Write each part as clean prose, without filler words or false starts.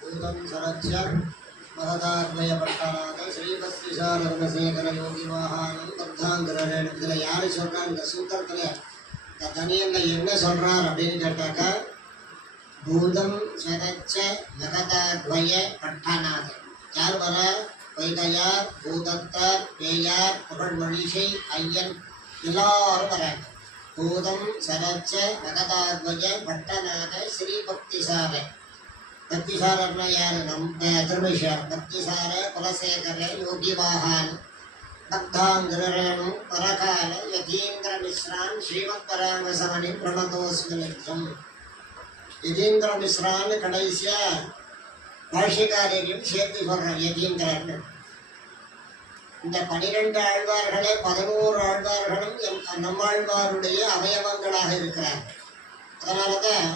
भूतं सरच्च महदार्मयपट्टनाथ श्रीभक्तिसारगुणशेखरयोगिवाहानं बद्धांगरेण இதில் யார் சொல்கிறாங்க? இந்த சூத்திரத்தில் இந்த தனியனில் என்ன சொல்கிறார் அப்படின்னு கேட்டாக்கா, பூதம் சரச்ச மகதாத்வய பட்டநாத. யார் வர? வைகையார், பூதத்தார், பேயார், புகழ்மொழிசை, ஐயன் எல்லாரும் வராங்க. பூதம் சரச்ச மகதாத்வய பட்டநாத ஸ்ரீ பக்திசார. பக்திசாரர்னா யார்? நம்ம திருமேஷர். பக்திசார குலசேகர யோகிவாகான் பக்தாங்கிரேணு பரகால யதீந்திர மிஸ்ரான் ஸ்ரீமத் பராமசமணி பிரணதோஸ்மி நித்யம். யதீந்திர மிஸ்ரான்னு கடைசியா பாஷ்யக்காரரையும் சேர்த்து சொல்றார் யதீந்திரன். இந்த 12 ஆழ்வார்களே 11 ஆழ்வார்களும் நம்மாழ்வாருடைய அவயவங்களாக இருக்கிறார். அதனாலதான்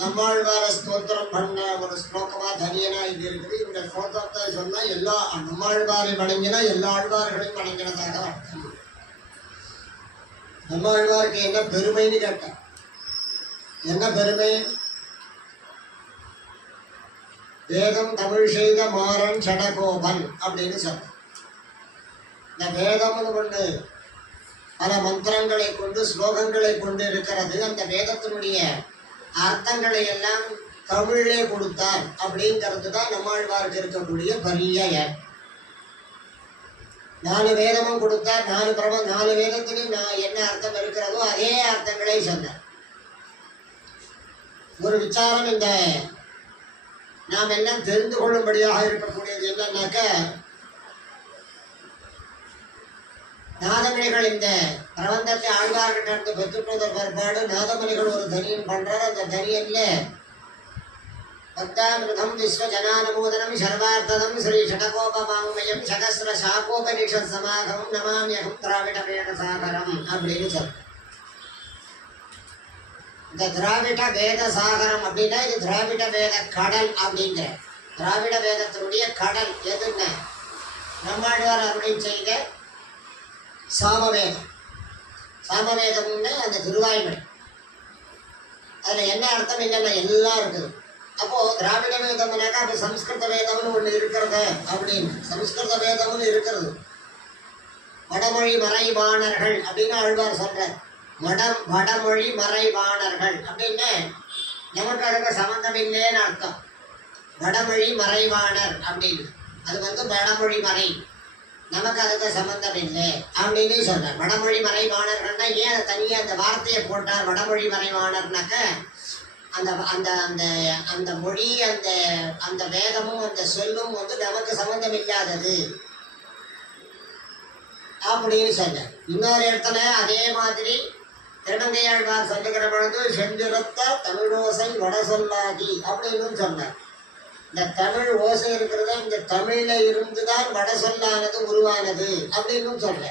நம்மாழ்வார ஸ்தோத்திரம் பண்ண ஒரு ஸ்லோகமா தனியனா இது இருக்குது. இந்த ஸ்லோகத்தை சொன்னா எல்லா நம்மாழ்வாரை வணங்கினா எல்லா ஆழ்வார்களையும் வணங்கினதாக அர்த்தம். நம்மாழ்வாருக்கு என்ன பெருமைன்னு கேட்டார். என்ன பெருமை? வேதம் தமிழ் செய்த மாறன் சடகோபன் அப்படின்னு சொல்ற. இந்த வேதம்னு கொண்டு பல மந்திரங்களை கொண்டு ஸ்லோகங்களை கொண்டு இருக்கிறது. அந்த வேதத்தினுடைய அர்த்தங்களை எல்லாம் தமிழே கொடுத்தார் அப்படிங்கிறது தான் நம்மாழ்வாருக்கு இருக்கக்கூடிய பெரிய. 4 வேதமும் கொடுத்தார். 4 வேதத்திலும் என்ன அர்த்தம் இருக்கிறதோ அதே அர்த்தங்களை சொன்னார். ஒரு விசாரம் இந்த நாம் எல்லாம் தெரிந்து கொள்ளும்படியாக இருக்கக்கூடியது என்னன்னாக்க, நாதமணிகள் இந்த பிரபந்தத்தை ஆழ்வார்கிட்ட பெற்றுக்கொண்ட பிற்பாடு நாதமணிகள் ஒரு தனியன் பண்றார். அந்த தனியன்ல பக்தாமிருதம் விஸ்வ ஜனானமோதனம் சர்வார்த்ததம் ஸ்ரீ ஷடகோபவாங்மயம் சகஸ்ர சாகோபனிஷத் சமாகமம் நமாமியகம் திராவிட வேத சாகரம் அப்படின்னு சொல்ற. இந்த திராவிட வேத சாகரம் அப்படின்னா இது திராவிட வேத கடல் அப்படிங்கிற. திராவிட வேதத்தினுடைய கடல் எதுன்னு நம்மாழ்வார் அருளை செய்த சாமவேதம். சாமவேதம்னு அந்த திருவாய்மொழி. அதில் என்ன அர்த்தம் இல்லைன்னா எல்லாம் இருக்குது. அப்போது திராவிட வேதம்னாக்கா அப்போ சம்ஸ்கிருத வேதம்னு ஒன்று இருக்கிறது அப்படின்னு. சம்ஸ்கிருத வேதம்னு இருக்கிறது. வடமொழி மறைவாணர்கள் அப்படின்னு ஆழ்வார் சொல்கிறார். வடமொழி மறைவாணர்கள் அப்படின்னு நமக்கு அதுக்கு சம்பந்தம் இல்லைன்னு அர்த்தம். வடமொழி மறைவாணர் அப்படின்னு அது வடமொழி மறை, நமக்கு அதுக்கு சம்பந்தம் இல்லை அப்படின்னு சொல்றார். வடமொழி மறைவாணர்கள்னா ஏன் அதை தனியாக அந்த வார்த்தையை போட்டார்? வடமொழி மறைவாணர்னாக்க அந்த அந்த அந்த அந்த மொழி அந்த அந்த வேதமும் அந்த சொல்லும் நமக்கு சம்பந்தம் இல்லாதது அப்படின்னு சொன்னார். இன்னொரு இடத்துல அதே மாதிரி திருநங்கையாழ்வார் சொல்லுகிற பொழுது செஞ்சுரத்த தமிழோசை வட சொல்லாதி அப்படின்னு சொன்னார். இந்த தமிழ் ஓசை இருக்கிறத இந்த தமிழ்ல இருந்துதான் வட சொல்லானது உருவானது அப்படின்னு சொல்ற.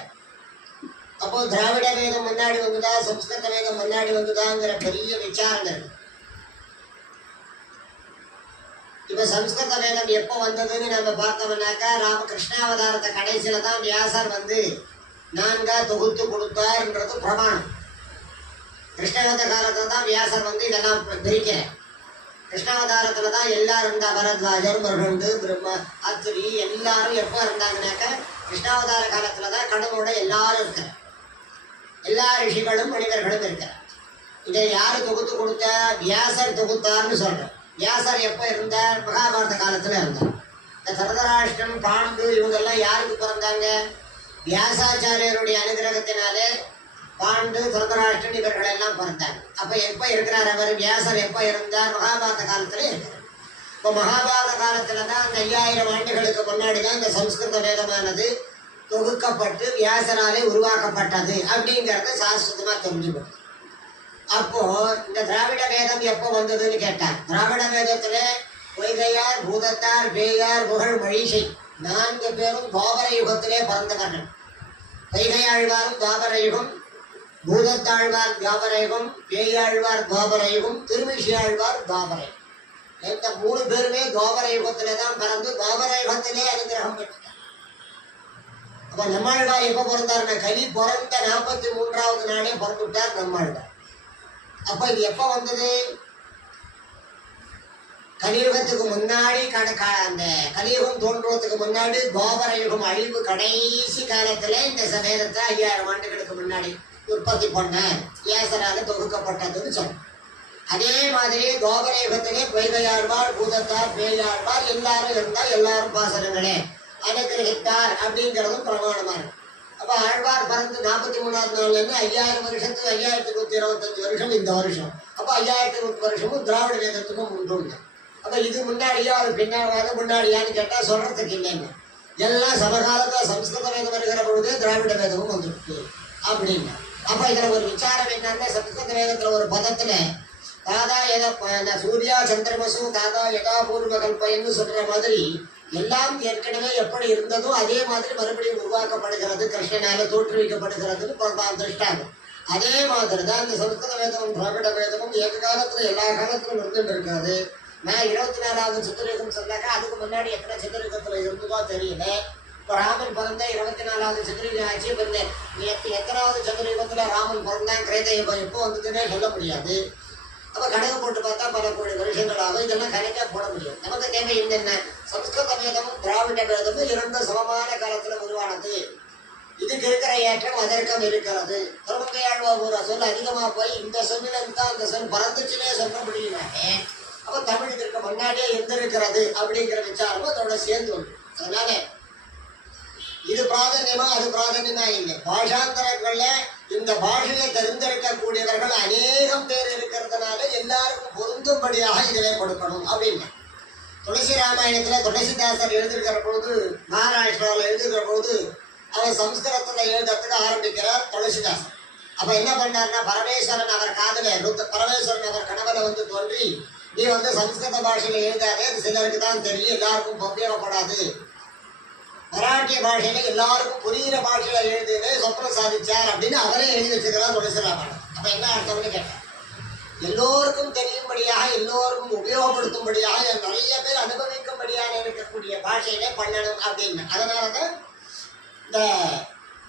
அப்போ திராவிட வேதம் முன்னாடி வந்துதா சம்ஸ்கிருத வேதம் முன்னாடி வந்துதாங்கிற பெரிய விசாரணை இருக்கு. இப்ப சம்ஸ்கிருத வேதம் எப்போ வந்ததுன்னு நம்ம பார்த்தோம்னாக்கா ராமகிருஷ்ணாவதாரத்தை கடைசியில தான் வியாசர் 4 தொகுத்து கொடுத்தார்ன்றது பிரமாணம். கிருஷ்ணாவத காலத்துல தான் வியாசர் இதெல்லாம் பிரிக்கிறேன். கிருஷ்ணாவதாரத்துல தான் எல்லாரும் இருந்தா. பரத்வாஜர், மருகண்டு, பிரம்ம, அத்திரி எல்லாரும் எப்போ இருந்தாங்கனாக்க கிருஷ்ணாவதார காலத்துல தான் கடவுளோட எல்லாரும் இருக்கிற. எல்லா ரிஷிகளும் மனிதர்களும் இருக்கிற. இதை யாரு தொகுத்து கொடுத்த? வியாசர் தொகுத்தார்னு சொல்றோம். வியாசர் எப்போ இருந்தார்? மகாபாரத காலத்துல இருந்தார். இந்த சரதராஷ்டிரம், பாண்டு இவங்கெல்லாம் யாருக்கு பிறந்தாங்க? வியாசாச்சாரியருடைய அனுகிரகத்தினாலே பாண்டு, திருதராஷ்டிரன் இவர்கள் எல்லாம் பிறந்தாங்க. அப்ப எப்ப இருக்கிறார் அவர்? வியாசர் எப்ப இருந்தார்? மகாபாரத காலத்துல இருக்கிறார். இப்போ மகாபாரத காலத்துலதான் அந்த 5000 ஆண்டுகளுக்கு முன்னாடிதான் இந்த சம்ஸ்கிருத வேதமானது தொகுக்கப்பட்டு வியாசராலே உருவாக்கப்பட்டது அப்படிங்கிறத சாஸ்திரமா தெரிஞ்சுக்கணும். அப்போ இந்த திராவிட வேதம் எப்போ வந்ததுன்னு கேட்டார். திராவிட வேதத்துல பொய்கையார், பூதத்தார், பேயார், புகழ் மொழிசை 4 பேரும் துவாபர யுகத்திலே பிறந்தவர்கள். பொய்கையாழ்வாரும் துவாபர யுகம், பூதத்தாழ்வார் துவாபரயுகம், பேயாழ்வார் துவாபரயுகம், திருமிஷியாழ்வார் துவாபரை. இந்த 3 பேருமே துவாபர யுகத்திலே தான் பிறந்து துவாபர யுகத்திலே அனுகிரகம் பெற்றார். அப்ப நம்மாழ்வார் எப்ப பிறந்தாருன்னா கலி பிறந்த 43வது நாளே பிறந்துட்டார் நம்மாழ்வார். அப்ப இது எப்ப வந்தது? கலியுகத்துக்கு முன்னாடி அந்த கலியுகம் தோன்றுவதற்கு முன்னாடி துவாபர யுகம் அழிவு கடைசி காலத்துல இந்த நேரத்தை 5000 ஆண்டுகளுக்கு முன்னாடி உற்பத்தி பண்ண வியாசரால தொகுக்கப்பட்டதுன்னு சொன்ன. அதே மாதிரி துவாபர யுகத்திலே பொய்கையாழ்வார், பூதத்தார், பேயாழ்வார் எல்லாரும் இருந்தா எல்லாரும் பாசனங்களே அனுகிரகித்தார் அப்படிங்கிறதும் பிரமாணமா இருக்கு. அப்ப ஆழ்வார் பறந்து 43வது நாள்ல இருந்து 5000 வருஷத்துக்கு 5125 வருஷம் இந்த வருஷம். அப்ப 5100 வருஷமும் திராவிட வேதத்துக்கும் உண்டு. அப்ப இது முன்னாடியா அது பின்னாடி முன்னாடியான்னு கேட்டா சொல்றதுக்கு இல்லைங்க. எல்லாம் சமகாலத்துல சம்ஸ்கிருத வேதம் வருகிற பொழுதே திராவிட வேதமும் வந்துருக்கு அப்படின்னு. அப்ப இதுல ஒரு விசாரம் என்னன்னா, சம்ஸ்கிருத வேதத்துல ஒரு பதத்துல தாதா எதா சூர்யா சந்திரமசு தாதா எதா பூர்வ கல்பயன்னு சொல்ற மாதிரி எல்லாம் ஏற்கனவே எப்படி இருந்ததோ அதே மாதிரி மறுபடியும் உருவாக்கப்படுகிறது, கிருஷ்ணனால தோற்றுவிக்கப்படுகிறதுன்னு திருஷ்டாங்க. அதே மாதிரி தான் இந்த சம்ஸ்கிருத வேதமும் திராவிட வேதமும் ஏக காலத்துல எல்லா காலத்திலும் இருந்துட்டு இருக்காது. நான் 24வது சதுரயுகம் சொன்னாக்கா அதுக்கு முன்னாடி எத்தனை சதுரயுகத்துல இருந்ததோ தெரியல. இப்போ ராமன் பிறந்த 24வது சதுரயுகம் ஆச்சு. இப்போ எத்தனாவது சதுரயுகத்துல ராமன் பிறந்தான், கிரேத யுகம் எப்போ வந்ததுன்னே சொல்ல முடியாது. அப்போ கணக்கு போட்டு பார்த்தா பல கோடி வருஷங்கள் ஆகும். இதெல்லாம் கணக்கா போட முடியும். நமக்கு தேவை என்னென்ன, சம்ஸ்கிருத வேதமும் திராவிட வேதமும் 2 சமமான காலத்துல உருவானது. இதுக்கு இருக்கிற ஏற்றம் அதற்கும் இருக்கிறது. திருமங்கையாழ்வார் ஒரு சொல் அதிகமா போய் இந்த சொல்லில இருந்தா அந்த சொல் பறந்துச்சுன்னே சொல்ல முடியுமாட்டே. அப்ப தமிழ் இதற்கு முன்னாடியே இருந்திருக்கிறது அப்படிங்கிற விசாரமும் அதோட சேர்ந்து உண்டு. அதனால இது பிராதான்யமா அது பிராதான்யமா இல்லை. பாஷாந்தரங்கள்ல இந்த பாஷையை தெரிந்திருக்கக்கூடியவர்கள் அநேகம் பேர் இருக்கிறதுனால எல்லாருக்கும் பொருந்தும்படியாக இதிலே கொடுக்கணும் அப்படின்னு. துளசி ராமாயணத்துல துளசிதாசர் எழுதிருக்கிற பொழுது, மகாராஷ்டிராவில் எழுதுகிற பொழுது அவர் சம்ஸ்கிருதத்துல எழுதுறதுக்கு ஆரம்பிக்கிறார் துளசிதாசர். அப்ப என்ன பண்ணார்னா, பரமேஸ்வரன் அவர் காதல பரமேஸ்வரன் அவர் கனவுல வந்து தோன்றி, நீ சம்ஸ்கிருத பாஷையில எழுதாதே, அது சிலருக்கு தான் தெரியும், எல்லாருக்கும் உபயோகப்படாது, மராட்டிய பாஷையில எல்லாருக்கும் புரிகிற பாஷையில எழுதுனே சொப்னம் சாதிச்சார் அப்படின்னு அவரே எழுதி வச்சுக்கிறார் துளசி ராமாயணம். அப்ப என்ன அர்த்தம்னு கேட்டார், எல்லோருக்கும் தெரியும்படியாக எல்லோருக்கும் உபயோகப்படுத்தும்படியாக நிறைய பேர் அனுபவிக்கும்படியாக இருக்கக்கூடிய பாஷையிலே பண்ணணும் அப்படின்னு. அதனாலதான் இந்த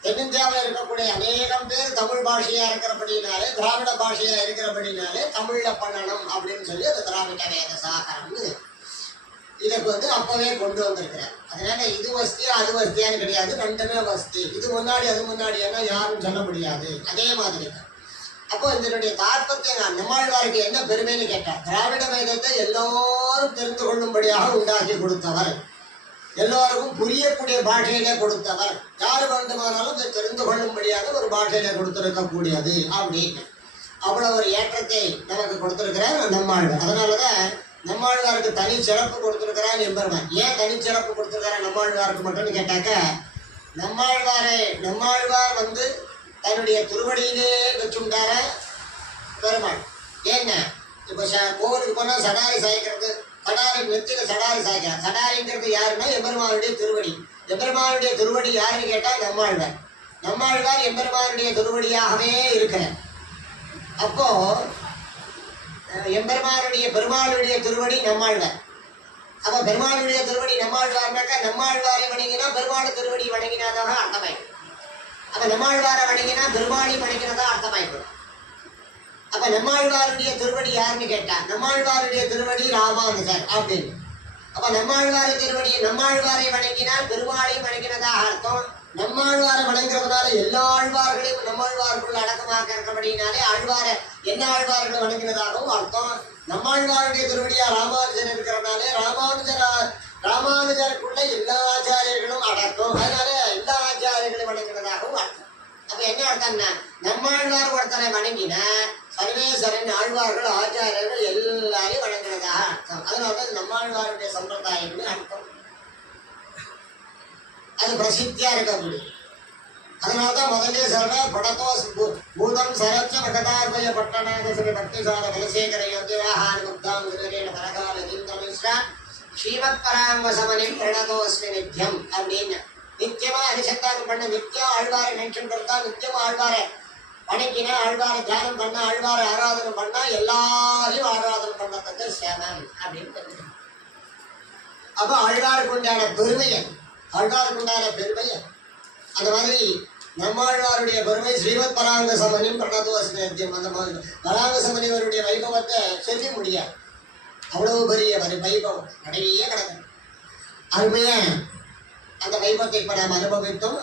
தென்னிந்தியாவில் இருக்கக்கூடிய அநேகம் பேர் தமிழ் பாஷையா இருக்கிறபடினாலே, திராவிட பாஷையா இருக்கிறபடினாலே தமிழ்ல பண்ணணும் அப்படின்னு சொல்லி அந்த திராவிட வேத சாகரம்னு இதுக்கு அப்பவே கொண்டு வந்திருக்கிறார். அதனால இது வசதியா அது வசதியான்னு கிடையாது, ரெண்டுமே வசதி. இது முன்னாடி அது முன்னாடி என்ன யாரும் சொல்ல முடியாது. அதே மாதிரி தான். அப்போ இதனுடைய தாற்பத்தை நம்மாழ்வாருக்கு என்ன பெருமைன்னு கேட்டார், திராவிட வேதத்தை எல்லாரும் தெரிந்து கொள்ளும்படியாக உண்டாக்கி கொடுத்தவர், எல்லோருக்கும் புரியக்கூடிய பாஷையிலே கொடுத்தவர், யாரு வேண்டுமானாலும் இதை தெரிந்து கொள்ளும்படியாக ஒரு பாஷையில கொடுத்திருக்கக்கூடியது அப்படின்னு அவ்வளவு ஒரு ஏற்றத்தை நமக்கு கொடுத்திருக்கிறார் நம்மாழ்வார். அதனாலதான் நம்மாழ்வாருக்கு தனி சிறப்பு கொடுத்திருக்கிறான் எம்பெருமான். ஏன் தனி சிறப்பு கொடுத்திருக்கிறான் நம்மாழ்வாருக்கு மட்டும்னு கேட்டாக்க, நம்மாழ்வார் தன்னுடைய திருவடியிலே வச்சுட்டார பெருமாள். ஏன்னா இப்ப கோவிலுக்கு போனா சடாரி சாய்க்கிறது, சடாரி நெத்தில சடாரி சாய்க்கிறார். சடாரிங்கிறது யாருன்னா எம்பெருமானுடைய திருவடி. எம்பெருமானுடைய திருவடி யாருன்னு கேட்டா நம்மாழ்வார். நம்மாழ்வார் எம்பெருமானுடைய திருவடியாகவே இருக்கிறார். அப்போ எம்பெருமானுடைய பெருமாளுடைய திருவடி நம்மாழ்வார். அப்ப பெருமாளுடைய திருவடி நம்மாழ்வார்னாக்கா நம்மாழ்வாரை வணங்கினா பெருமாள் திருவடி வணங்கினாதாக அர்த்தமாயிடும். அப்ப நம்மாழ்வாரை வணங்கினா பெருமாளை வணங்கினதா அர்த்தமாயிடும். அப்ப நம்மாழ்வாருடைய திருவடி யாருன்னு கேட்டா நம்மாழ்வாருடைய திருவடி ராமானுஜர் அப்படின்னு. அப்ப நம்மாழ்வாரை வணங்கினால் பெருமாளை வணங்கினதாக அர்த்தம். நம்மாழ்வாரை வணங்குறதுனால எல்லா ஆழ்வார்களையும் நம்மாழ்வாருக்குள்ள அடக்கமாக இருக்கிறபடினாலே எல்லா ஆழ்வார்களை வணங்கினதாகவும் அர்த்தம். நம்மாழ்வாருடைய திருவடியா ராமானுஜர் இருக்கிறதுனாலே ராமானுஜருக்குள்ள எல்லா ஆச்சாரியர்களும் அடக்கம். அதனால எல்லா ஆச்சாரியர்களையும் வணங்கினதாகவும் அர்த்தம். அப்ப என்ன அர்த்தம்னா, நம்மாழ்வார் ஒருத்தனை வணங்கினா சர்வேஸ்வரன் ஆழ்வார்கள் ஆச்சாரியர்கள் எல்லாரையும் வணங்கினதாக அர்த்தம். அதனாலதான் நம்மாழ்வாருடைய சம்பிரதாயம்னு அர்த்தம். அது பிரசித்தியா இருக்கக்கூடிய. அதனால்தான் முதலே சொல்ற படத்தோ பூதம் சரச்ச மகதார்பய பட்டணாதசரி பக்திசார கலசேகர யோகியாஹான் முக்தாம் குருரேன பரகால இந்திரமிஸ்ரா ஸ்ரீமத் பராங்கசமனில் பிரணதோஸ்மி நித்யம் அப்படின்னு. நித்தியமா அனுசந்தானம் பண்ண, நித்தியம் ஆழ்வாரை நினைச்சுட்டு இருந்தா, நித்தியமா ஆழ்வாரை வணங்கினா, ஆழ்வாரை தியானம் பண்ணா, ஆழ்வாரை ஆராதனை பண்ணா எல்லாரையும் ஆராதனை பண்ணத்தக்க சேமம் அப்படின்னு தெரிஞ்சு. அப்ப ஆழ்வாருக்கு உண்டான பெருமையை அந்த மாதிரி நம்மாழ்வாருடைய பெருமை ஸ்ரீமத் பராங்கசமனியும் பிரணதோஸ்மி நித்யம். அந்த மாதிரி பராங்கசமனிவருடைய வைபவத்தை சொல்ல முடியாது. அவ்வளவு பெரிய ஒரு வைபவம் நிறைய கிடக்கு. அருமையா அந்த வைபவத்தை இப்ப நாம் அனுபவித்தோம்.